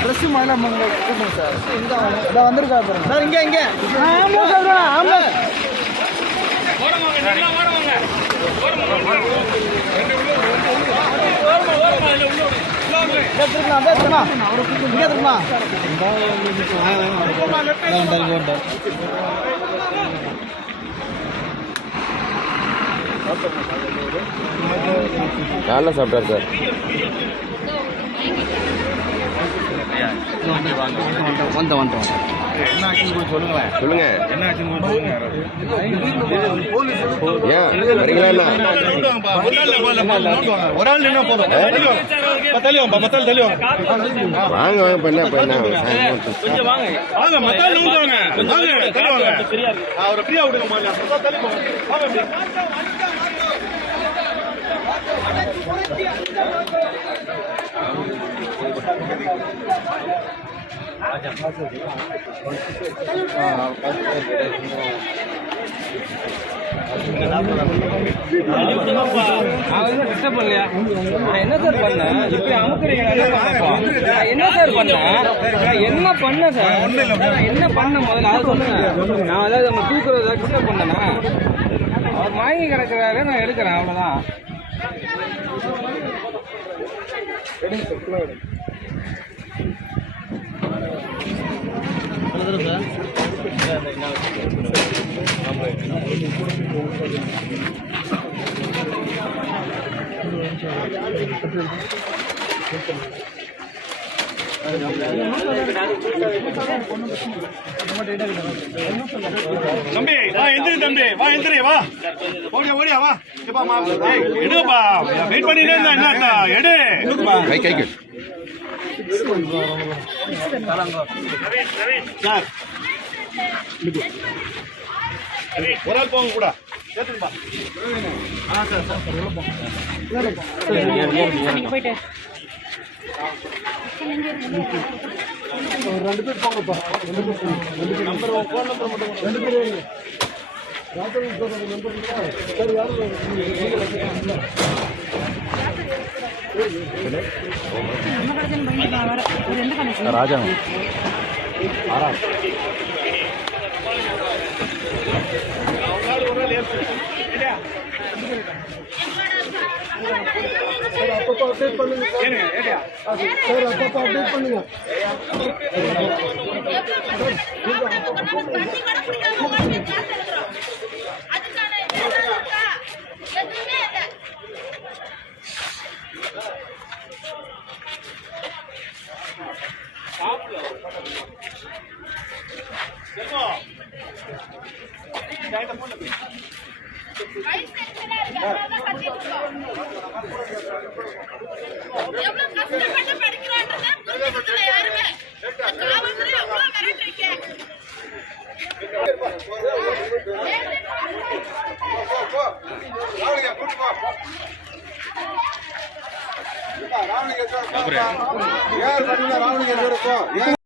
Dress மேலே கூப்பிடுங்க sir. இதை வந்திருக்கா பாருங்க சார். இங்கே ஆமாம் சார். ஆமாம் நல்லா சாப்பிட்டார் சார். சொல்லுங்க. ஏன் வரீங்களா? வாங்க வாங்க பண்ண என்ன சார் பண்ண இப்ப அமுக்குறீங்க? என்ன சார் பண்ண? என்ன பண்ண சார்? என்ன பண்ண முதல்ல அதை சொல்லுங்க. நான் அதாவது நம்ம தூக்குறத கிட்ட பண்ணனா அவர் வாங்கி கிடக்குறாரு, நான் எடுக்கிறேன், அவ்வளவுதான். தம்பி வா, எந்திரி தம்பி, வா எந்திரி, வா ஓடியா ஓடியா வா. எடுப்பா, வெயிட் பண்ணிட்டே இருந்தா என்ன எடு. கை கை சார் ஒரு ஆள் போங்க கூட சேர்த்துப்பா. போயிட்டு ரெண்டு பேர் போங்கப்பா. நம்பர் ஃபோன் நம்பர் மட்டும் 2 பேர் ராஜா சார் அப்பப்போ அப்டேட் பண்ணுங்க சார். அப்பப்போ அப்டேட் பண்ணுங்க. எவ்வளவு கஷ்டப்பட்டு படிக்கிறான்றத புரிஞ்சுக்கல யாருமே. காவல்துறை எவ்வளவு மிரட்டுறீங்க. ராவணிகேஸ்வரர்